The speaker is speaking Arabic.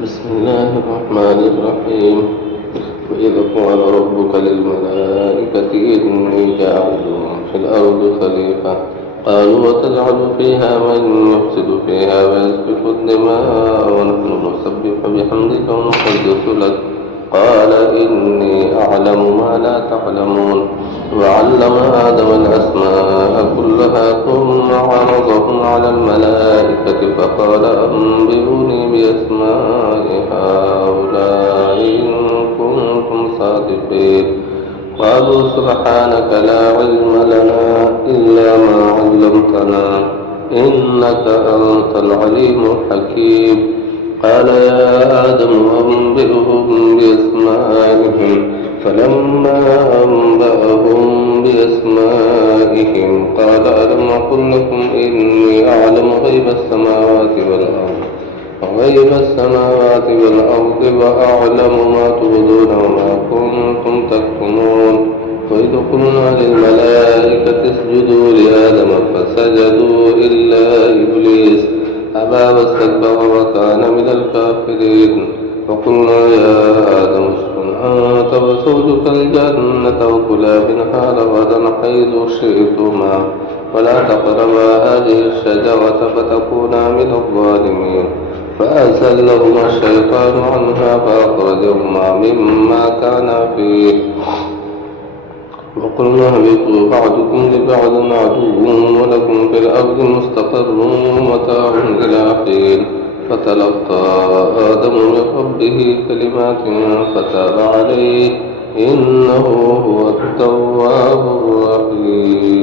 بسم الله الرحمن الرحيم. وإذ قال ربك للملائكة إني جاعل في الأرض خليفة قالوا وتجعل فيها من يفسد فيها ويسفك الدماء ونحن نسبح بحمدك ونقدس لك قال إني أعلم ما لا تعلمون. وعلم آدم الأسماء كلها ثم عرضهم على الملائكة فقال أنبئوني بأسماء هؤلاء إن كنتم صادقين. قالوا سبحانك لا علم لنا إلا ما علمتنا إنك أنت العليم الحكيم. قال يا آدم أنبئهم بأسمائهم فلما أنبأهم بأسمائهم قال ألم أقل لكم إني أعلم غيب السماوات والأرض وأعلم ما تبدون وما كنتم تكتمون. وإذ قلنا للملائكة اسجدوا لآدم فسجدوا إلا إبليس أبى واستكبر وكان من الكافرين. فقلنا يا آدم اسكن أنت وزوجك الجنة وكلا منها رغدا حيث شئتما ولا تقربا هذه الشجرة فتكونا من الظالمين. فأزلهما الشيطان عنها فأخرجهما مما كانا فيه. وقلنا اهبطوا بعضكم لبعض عدو ولكم في الأرض مستقر ومتاع إلى حين. فتلقى آدم من ربه كلمات فتاب عليه إنه هو التواب الرحيم.